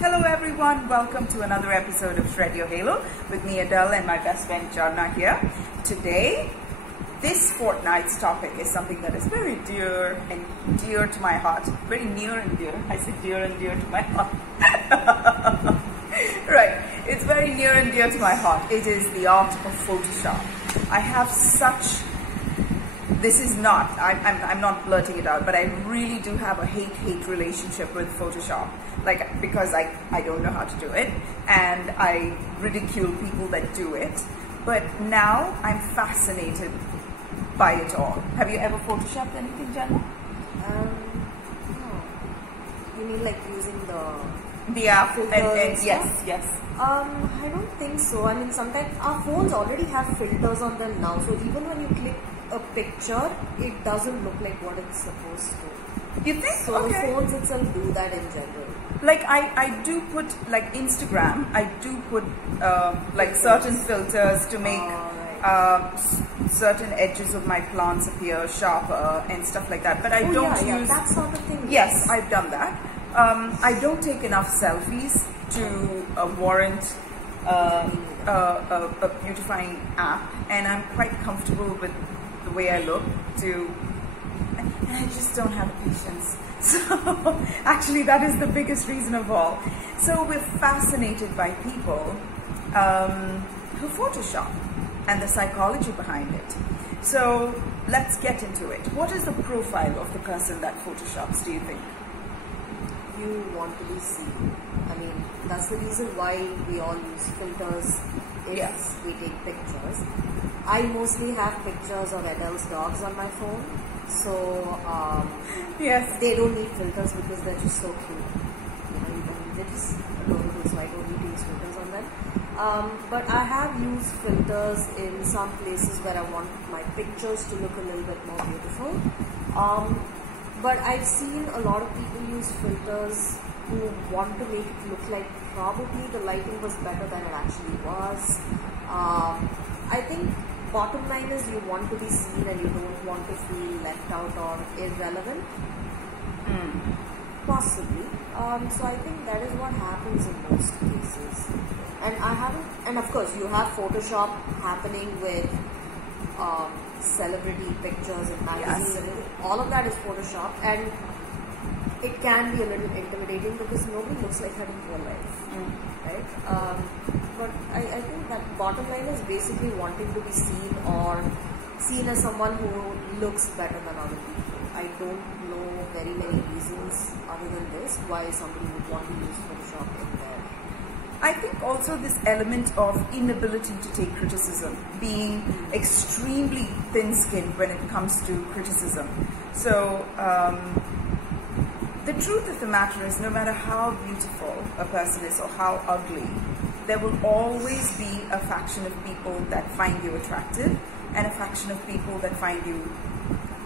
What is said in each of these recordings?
Hello everyone, welcome to another episode of Shred Your Halo with me Edel and my best friend Jharna here. Today, this fortnight's topic is something that is very dear and dear to my heart. Very near and dear. I said dear and dear to my heart. Right, it's very near and dear to my heart. It is the art of Photoshop. I have such... This is not, I'm not blurting it out, but I really do have a hate-hate relationship with Photoshop. Like, because I don't know how to do it, and I ridicule people that do it. But now I'm fascinated by it all. Have you ever Photoshopped anything, Jana? No. You mean like using the app? filters? Yes. I don't think so. I mean, sometimes our phones already have filters on them now, so even when you click a picture, it doesn't look like what it's supposed to. You think? So Okay. the phones itself do that in general. Like I do put, like Instagram, I do put like certain filters to make certain edges of my plants appear sharper and stuff like that. But I don't use that sort of thing. Yes, I've done that. I don't take enough selfies to warrant a beautifying app, and I'm quite comfortable with the way I look and I just don't have patience. So actually that is the biggest reason of all. So we're fascinated by people who Photoshop and the psychology behind it. So let's get into it. What is the profile of the person that Photoshops, do you think? You want to be seen. I mean, that's the reason why we all use filters if we take pictures. I mostly have pictures of Edel's dogs on my phone, so they don't need filters because they're just so cute. They're just adorable, so I don't need to use filters on them. But I have used filters in some places where I want my pictures to look a little bit more beautiful. But I've seen a lot of people use filters who want to make it look like probably the lighting was better than it actually was. I think bottom line is you want to be seen and you don't want to feel left out or irrelevant. Possibly. So I think that is what happens in most cases. And of course you have Photoshop happening with celebrity pictures and magazines and everything. All of that is Photoshop, and it can be a little intimidating because nobody looks like that in real life, right? But I think that bottom line is basically wanting to be seen or seen as someone who looks better than other people. I don't know very many reasons other than this why somebody would want to use Photoshop in there. I think also this element of inability to take criticism, being extremely thin-skinned when it comes to criticism. So the truth of the matter is, no matter how beautiful a person is or how ugly, there will always be a faction of people that find you attractive and a faction of people that find you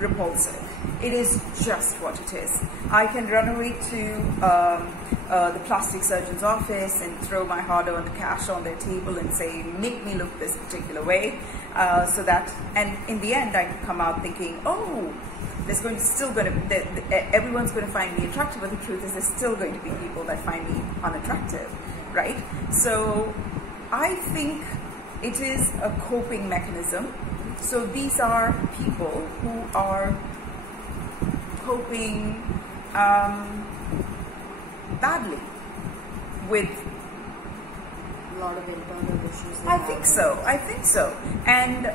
repulsive. It is just what it is. I can run away to the plastic surgeon's office and throw my hard-earned cash on their table and say, make me look this particular way, so that, and in the end I could come out thinking, oh, everyone's going to find me attractive, but the truth is there's still going to be people that find me unattractive, right? So I think it is a coping mechanism. So these are people who are coping badly with A lot of internal issues. I think so. And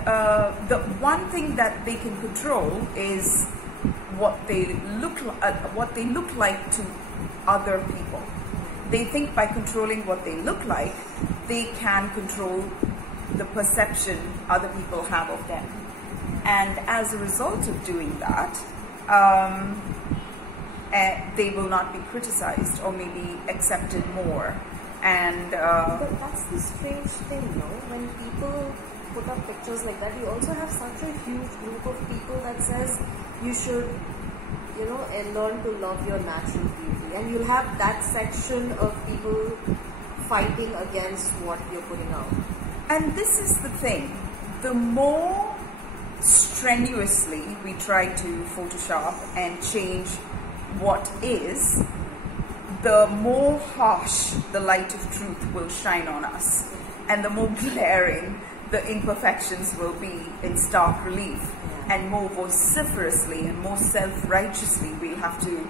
the one thing that they can control is what they look like to other people. They think by controlling what they look like, they can control the perception other people have of them. And as a result of doing that, they will not be criticized or maybe accepted more. And but that's the strange thing, no? When people put up pictures like that, you also have such a huge group of people that says you should, learn to love your natural beauty, and you'll have that section of people fighting against what you're putting out. And this is the thing, the more strenuously we try to Photoshop and change what is, the more harsh the light of truth will shine on us, and the more glaring the imperfections will be in stark relief, and more vociferously and more self-righteously we'll have to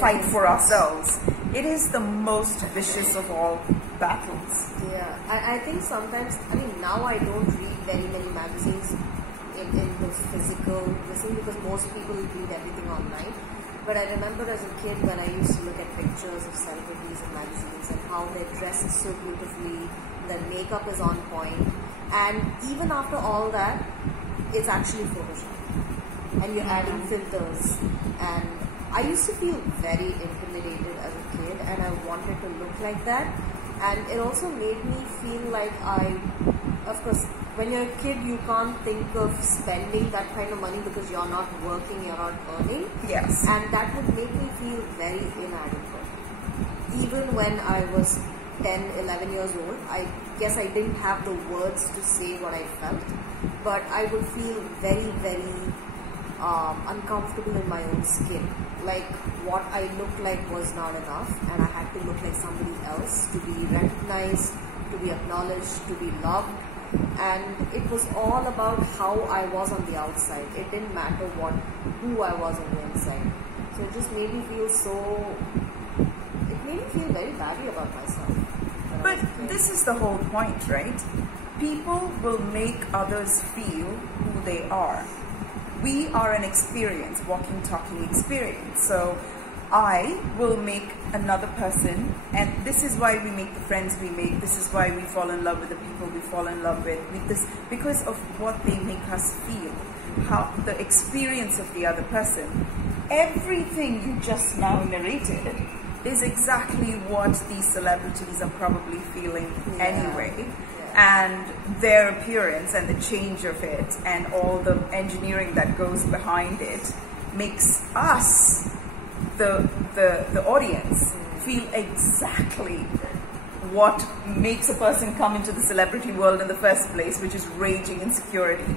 fight for ourselves. It is the most vicious of all battles. Yeah, I think sometimes, I mean, now I don't read very many magazines in the physical thing, because most people read everything online. But I remember as a kid when I used to look at pictures of celebrities in magazines and how they're dressed so beautifully, their makeup is on point, and even after all that, it's actually Photoshop. And you're adding filters. And I used to feel very intimidated as a kid, and I wanted to look like that. And it also made me feel like of course, when you're a kid, you can't think of spending that kind of money because you're not working, you're not earning. Yes. And that would make me feel very inadequate. Even when I was 10, 11 years old, I guess I didn't have the words to say what I felt, but I would feel very, very uncomfortable in my own skin. Like what I looked like was not enough, and I had to look like somebody else to be recognized, to be acknowledged, to be loved. And it was all about how I was on the outside. It didn't matter who I was on the inside. So it just made me feel very badly about myself. But this is the whole point, right? People will make others feel who they are. We are an experience, walking, talking experience. So I will make another person, and this is why we make the friends we make. This is why we fall in love with the people we fall in love with this, because of what they make us feel, how the experience of the other person. Everything you just now narrated is exactly what these celebrities are probably feeling anyway. And their appearance and the change of it and all the engineering that goes behind it makes us, the audience, feel exactly what makes a person come into the celebrity world in the first place, which is raging insecurity.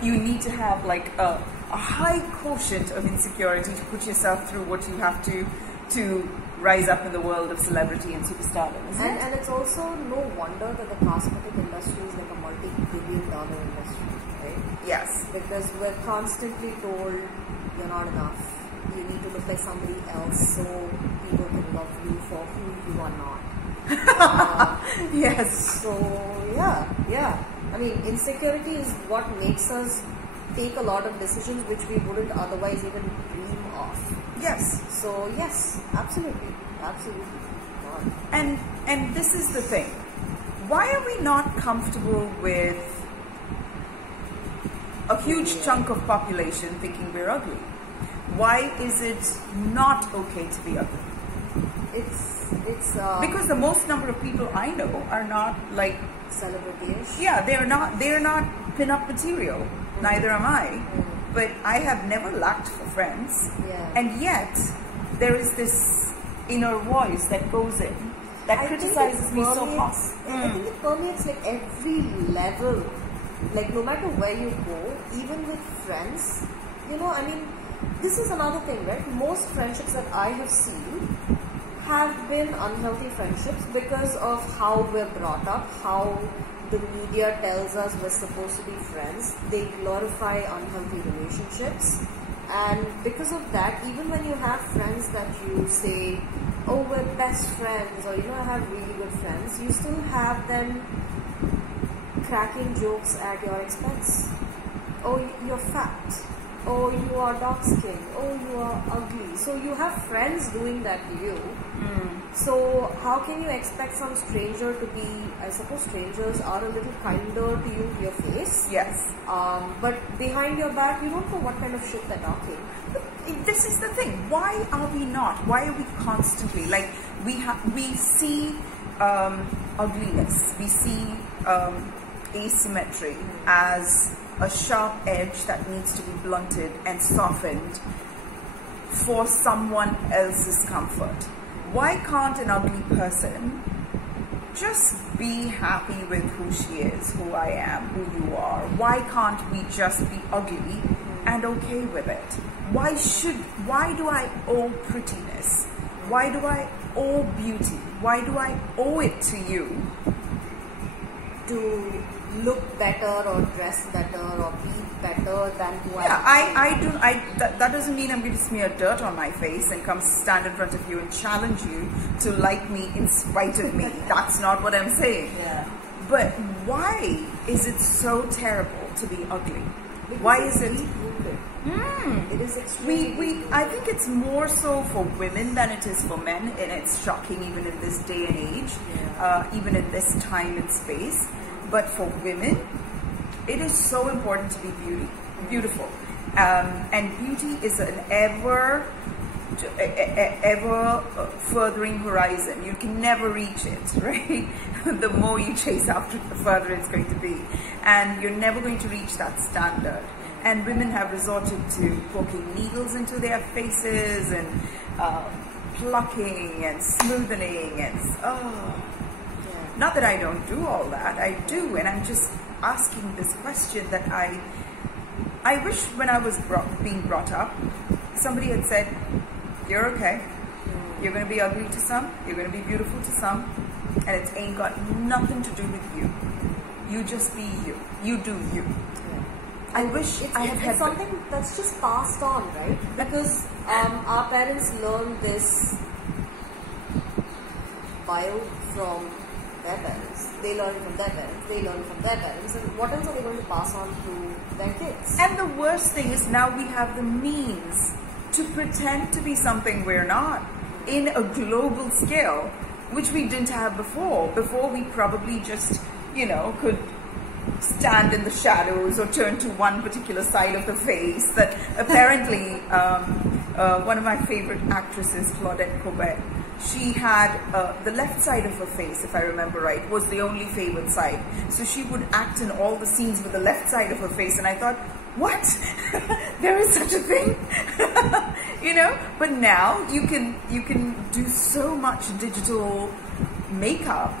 You need to have like a high quotient of insecurity to put yourself through what you have to rise up in the world of celebrity and superstardom, isn't it? And it's also no wonder that the cosmetic industry is like a multi-billion-dollar industry, right? Yes. Because we're constantly told you're not enough. You need to look like somebody else so people can love you for who you are not. Yes. So yeah. I mean, insecurity is what makes us take a lot of decisions which we wouldn't otherwise even dream of. Yes. So yes, absolutely. And this is the thing. Why are we not comfortable with a huge chunk of population thinking we're ugly? Why is it not okay to be ugly? It's because the most number of people I know are not like celebrity-ish. Yeah, they're not pin-up material. Neither am I. But I have never lacked for friends. Yeah. And yet there is this inner voice that goes in that criticizes me so much. I think it permeates like every level. Like no matter where you go, even with friends, I mean, this is another thing, right? Most friendships that I have seen have been unhealthy friendships because of how we're brought up, how the media tells us we're supposed to be friends. They glorify unhealthy relationships, and because of that, even when you have friends that you say, oh, we're best friends, or I have really good friends, you still have them cracking jokes at your expense. Oh, you're fat. Oh, you are dark skinned. Oh, you are ugly. So you have friends doing that to you. So how can you expect some stranger to be, I suppose strangers are a little kinder to you to your face. Yes. But behind your back, you don't know what kind of shit they're talking. This is the thing. Why are we not? Why are we constantly, like, we see ugliness. We see asymmetry as a sharp edge that needs to be blunted and softened for someone else's comfort. Why can't an ugly person just be happy with who she is, who I am, who you are? Why can't we just be ugly and okay with it? Why do I owe prettiness? Why do I owe beauty? Why do I owe it to you? To look better or dress better or be better than who that doesn't mean I'm going to smear dirt on my face and come stand in front of you and challenge you to like me in spite of me. That's not what I'm saying. Yeah. But why is it so terrible to be ugly? Because why is it? It is extremely. I think it's more so for women than it is for men, and it's shocking even in this day and age, even in this time and space. But for women, it is so important to be beautiful, and beauty is an ever furthering horizon. You can never reach it, right? The more you chase after it, the further it's going to be, and you're never going to reach that standard. And women have resorted to poking needles into their faces and plucking and smoothing and not that I don't do all that, I do, and I'm just asking this question that I wish when I was being brought up, somebody had said, you're okay, you're going to be ugly to some, you're going to be beautiful to some, and it ain't got nothing to do with you. You just be you. You do you. I wish I had had something that's just passed on, right? Because our parents learned this bio from their parents. They learn from their parents. They learn from their parents. And what else are they going to pass on to their kids? And the worst thing is now we have the means to pretend to be something we're not in a global scale, which we didn't have before. Before we probably just, could stand in the shadows or turn to one particular side of the face. That apparently one of my favorite actresses, Claudette Colbert, she had the left side of her face, if I remember right, was the only favored side. So she would act in all the scenes with the left side of her face, and I thought, what? There is such a thing? But now you can do so much digital makeup.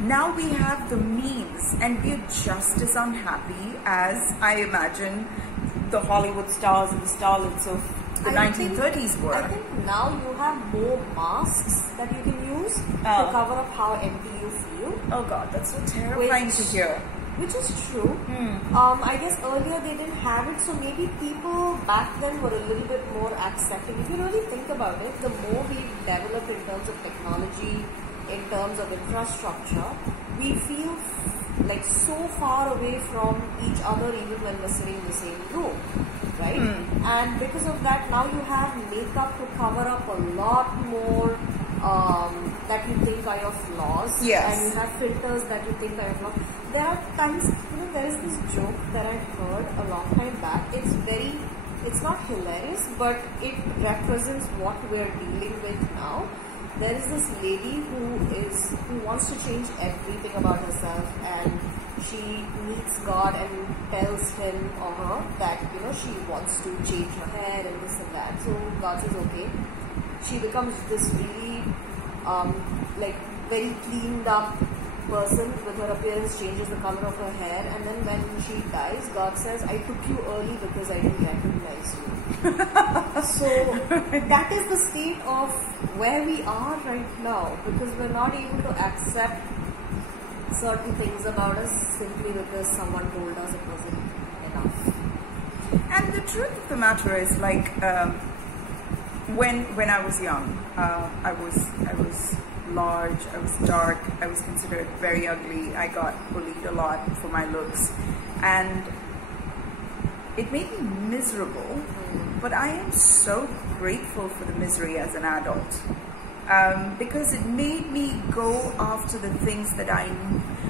Now we have the means, and we are just as unhappy as I imagine the Hollywood stars and the starlets of the 1930s were. I think now you have more masks that you can use to cover up how empty you feel. Oh God, that's so terrifying to hear. Which is true. I guess earlier they didn't have it, so maybe people back then were a little bit more accepting. If you really think about it, the more we develop in terms of technology, in terms of infrastructure, we feel like so far away from each other even when we're sitting in the same room, right? And because of that, now you have makeup to cover up a lot more that you think are your flaws. Yes. And you have filters that you think are your flaws. There are times, there is this joke that I heard a long time back. It's not hilarious, but it represents what we're dealing with now. There is this lady who wants to change everything about herself, and she meets God and tells him or her that she wants to change her hair and this and that. So God says okay. She becomes this really very cleaned up person with her appearance, changes the color of her hair, and then when she dies, God says, I took you early because I didn't recognize you. So that is the state of where we are right now, because we're not able to accept certain things about us simply because someone told us it wasn't enough. And the truth of the matter is, when I was young, I was large, I was dark, I was considered very ugly, I got bullied a lot for my looks, and it made me miserable, but I am so grateful for the misery as an adult, because it made me go after the things that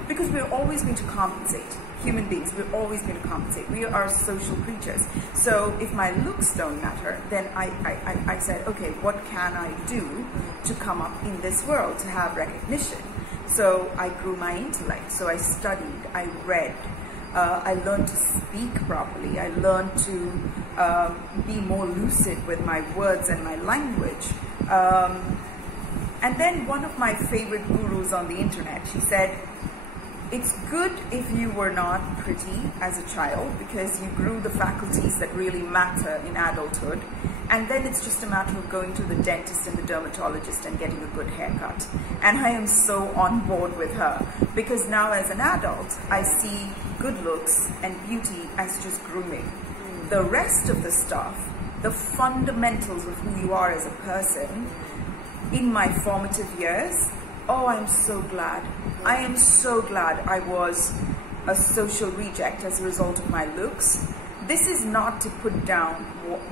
because we're always going to compensate. Human beings, we're always going to compensate. We are social creatures. So if my looks don't matter, then I said, okay, what can I do to come up in this world, to have recognition? So I grew my intellect. So I studied, I read, I learned to speak properly. I learned to be more lucid with my words and my language. And then one of my favorite gurus on the internet, she said, it's good if you were not pretty as a child because you grew the faculties that really matter in adulthood. And then it's just a matter of going to the dentist and the dermatologist and getting a good haircut. And I am so on board with her, because now as an adult, I see good looks and beauty as just grooming. The rest of the stuff, the fundamentals of who you are as a person, in my formative years, oh, I'm so glad. I am so glad I was a social reject as a result of my looks. This is not to put down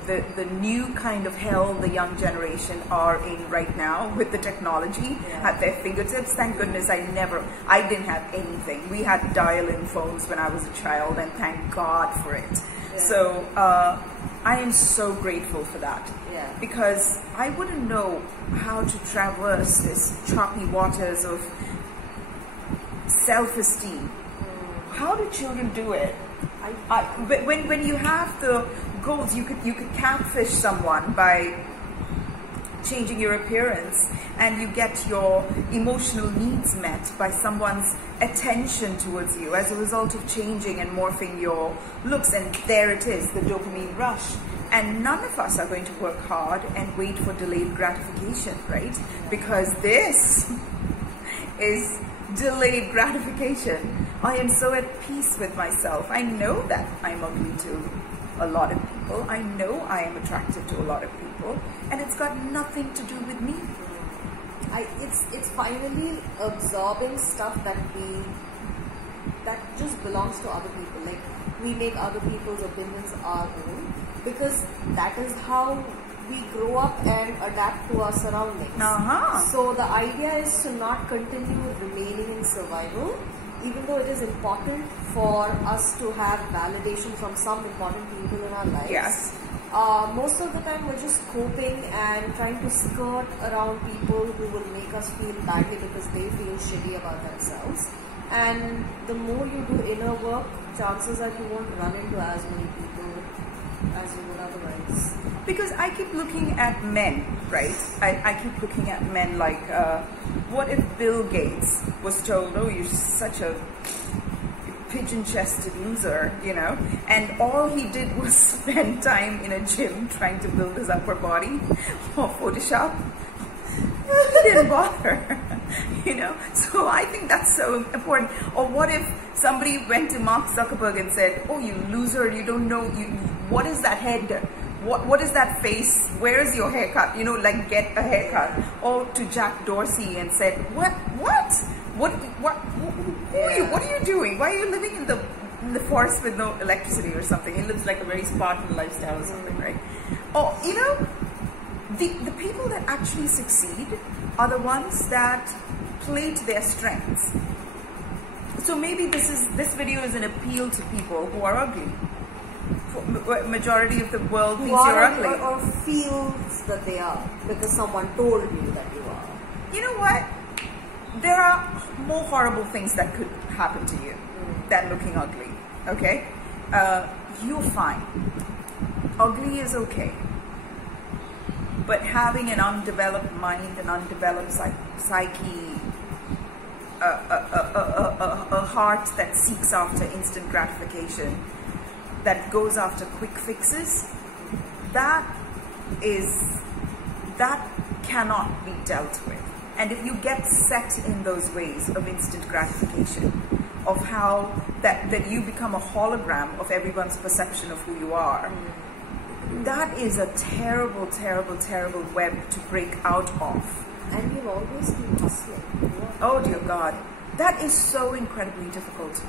the new kind of hell the young generation are in right now with the technology at their fingertips. Thank goodness I didn't have anything. We had dial-in phones when I was a child, and thank God for it. Yeah. So I am so grateful for that, because I wouldn't know how to traverse this choppy waters of self-esteem. How do children do it? But when you have the goals, you could catfish someone by changing your appearance, and you get your emotional needs met by someone's attention towards you as a result of changing and morphing your looks, and there it is, the dopamine rush. And none of us are going to work hard and wait for delayed gratification, right? Because this is delayed gratification. I am so at peace with myself. I know that I'm ugly to a lot of people. I know I am attractive to a lot of people, and it's got nothing to do with me. It's finally absorbing stuff that just belongs to other people. Like, we make other people's opinions our own, because that is how we grow up and adapt to our surroundings. So the idea is to not continue remaining in survival, even though it is important for us to have validation from some important people in our lives. Yes. Most of the time we're just coping and trying to skirt around people who will make us feel badly because they feel shitty about themselves. And the more you do inner work, chances are you won't run into as many people as you would otherwise. Because I keep looking at men, right? I keep looking at men like, what if Bill Gates was told, oh, you're such a pigeon-chested loser, you know? And all he did was spend time in a gym trying to build his upper body or Photoshop. He didn't bother, you know? So I think that's so important. Or what if somebody went to Mark Zuckerberg and said, oh, you loser, you don't know, what is that head? What is that face? Where is your haircut? You know, like, get a haircut. Or to Jack Dorsey and said, who are you? What are you doing? Why are you living in the forest with no electricity or something? He lives like a very Spartan lifestyle or something, right? Or, you know, the people that actually succeed are the ones that play to their strengths. So maybe this video is an appeal to people who are ugly. Majority of the world thinks you're ugly. Or feels that they are, because someone told you that you are. You know what? There are more horrible things that could happen to you than looking ugly, okay? You're fine. Ugly is okay. But having an undeveloped mind, an undeveloped psyche, a heart that seeks after instant gratification, that goes after quick fixes, that cannot be dealt with. And if you get set in those ways of instant gratification, of how that you become a hologram of everyone's perception of who you are, that is a terrible, terrible, terrible web to break out of. And you've always been hustling. Oh dear God, that is so incredibly difficult.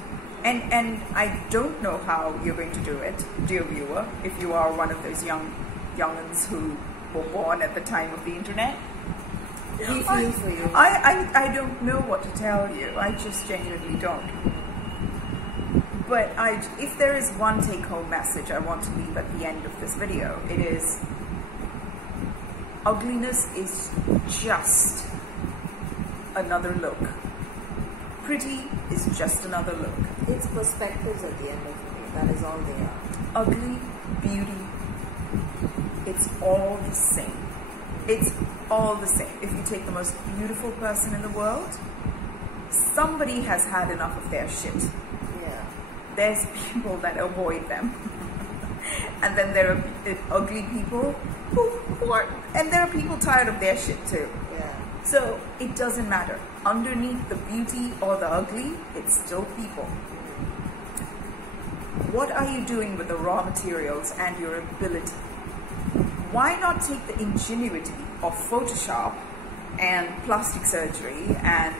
And I don't know how you're going to do it, dear viewer, if you are one of those young'uns who were born at the time of the internet. We feel for you. I don't know what to tell you. I just genuinely don't. But if there is one take-home message I want to leave at the end of this video, it is ugliness is just another look. Pretty is just another look. It's perspectives at the end of the day. That is all they are. Ugly, beauty, it's all the same. It's all the same. If you take the most beautiful person in the world, somebody has had enough of their shit. Yeah. There's people that avoid them. And then there are ugly people who are, and there are people tired of their shit too. Yeah. So it doesn't matter. Underneath the beauty or the ugly, it's still people. What are you doing with the raw materials and your ability? Why not take the ingenuity of Photoshop and plastic surgery and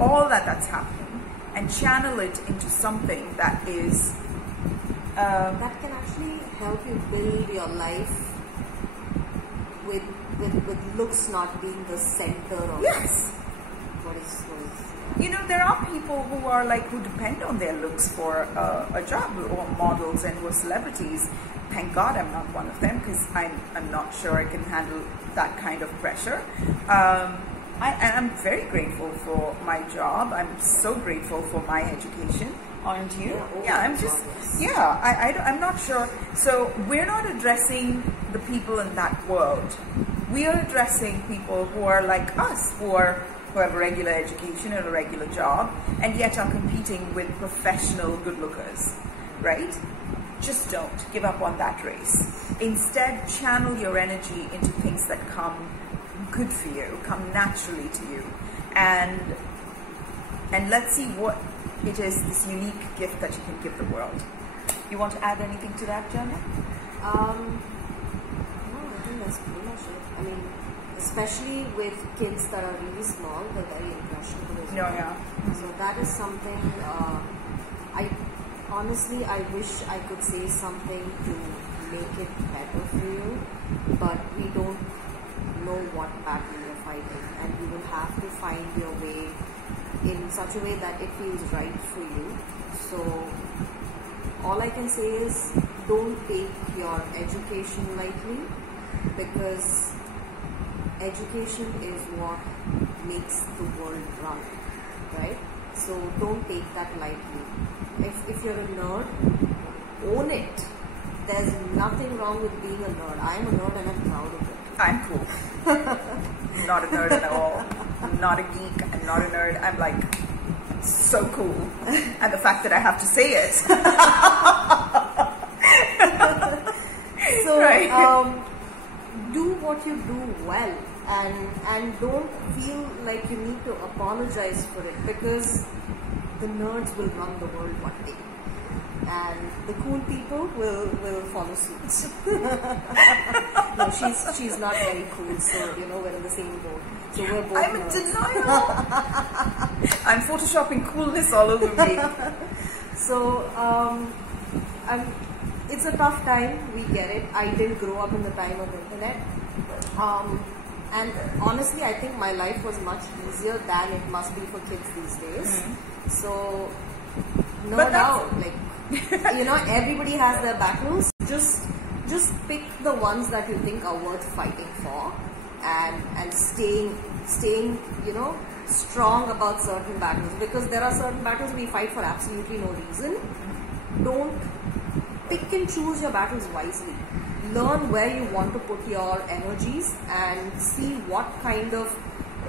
all that's happening and channel it into something that is that can actually help you build your life with looks not being the center of yes. What is you know, there are people who are like, who depend on their looks for a job, or models and who are celebrities. Thank God I'm not one of them, because I'm not sure I can handle that kind of pressure. I'm very grateful for my job. I'm so grateful for my education. Aren't you? Yeah, I'm just, yeah, I'm not sure. So we're not addressing the people in that world. We are addressing people who are like us, who have a regular education and a regular job, and yet are competing with professional good lookers, right? Just don't give up on that race. Instead, channel your energy into things that come good for you, come naturally to you, and let's see what it is, this unique gift that you can give the world. You want to add anything to that, Jharna? No, I think that's pretty much it. I mean, especially with kids that are really small, they're very impressionable as well. Yeah. So that is something, I honestly, I wish I could say something to make it better for you, but we don't know what battle you're fighting, and you will have to find your way in such a way that it feels right for you. So all I can say is, don't take your education lightly, because education is what makes the world run, right? So don't take that lightly. If you're a nerd, own it. There's nothing wrong with being a nerd. I'm a nerd and I'm proud of it. I'm cool. Not a nerd at all. I'm not a geek. I'm not a nerd. I'm like so cool. And the fact that I have to say it. So right. Do what you do well, and don't feel like you need to apologize for it, because the nerds will run the world one day, and the cool people will follow suit. No, she's not very cool, so you know, we're in the same boat. So we're both I'm nerds. in denial. I'm photoshopping coolness all over me. So it's a tough time, we get it. I didn't grow up in the time of the internet. And honestly, I think my life was much easier than it must be for kids these days. So, no doubt, like, you know, everybody has their battles. Just pick the ones that you think are worth fighting for, and staying, you know, strong about certain battles, because there are certain battles we fight for absolutely no reason. Don't pick and choose your battles wisely. Learn where you want to put your energies and see what kind of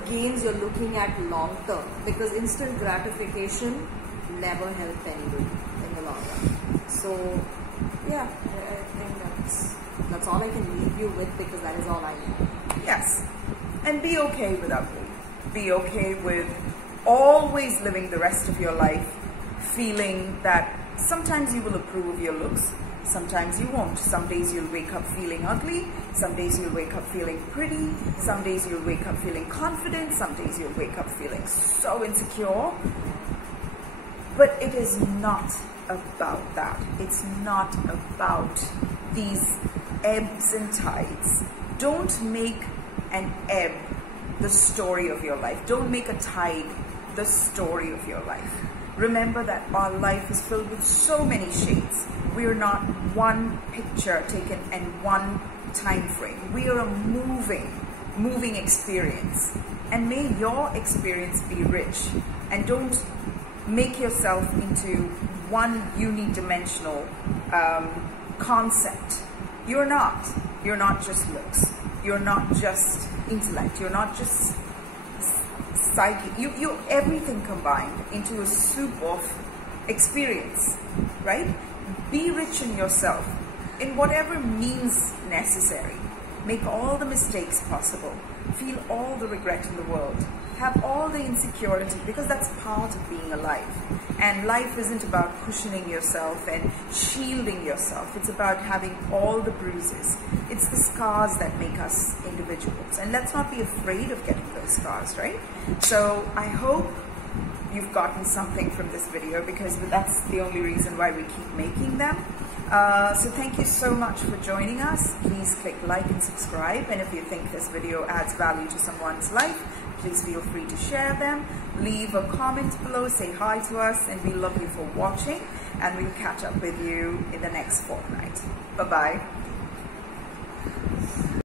gains you're looking at long term, because instant gratification never helped anybody in the long run. So yeah, I think that's all I can leave you with, because that is all I know. Yes. And be okay with ugly. Be okay with always living the rest of your life feeling that sometimes you will approve of your looks, sometimes you won't. Some days you'll wake up feeling ugly, some days you'll wake up feeling pretty, some days you'll wake up feeling confident, some days you'll wake up feeling so insecure. But it is not about that. It's not about these ebbs and tides. Don't make an ebb the story of your life. Don't make a tide the story of your life. Remember that our life is filled with so many shades. We are not one picture taken in one time frame. We are a moving experience. And may your experience be rich. And don't make yourself into one unidimensional concept. You're not. You're not just looks. You're not just intellect. You're not just psyche. You everything combined into a soup of experience, right? Be rich in yourself. in whatever means necessary. Make all the mistakes possible. Feel all the regret in the world. Have all the insecurity, because that's part of being alive. And life isn't about cushioning yourself and shielding yourself. It's about having all the bruises. It's the scars that make us individuals. And let's not be afraid of getting those scars, right? So I hope you've gotten something from this video, because that's the only reason why we keep making them. So thank you so much for joining us. Please click like and subscribe, and if you think this video adds value to someone's life, please feel free to share them. Leave a comment below, say hi to us, and we love you for watching, and we'll catch up with you in the next fortnight. Bye-bye.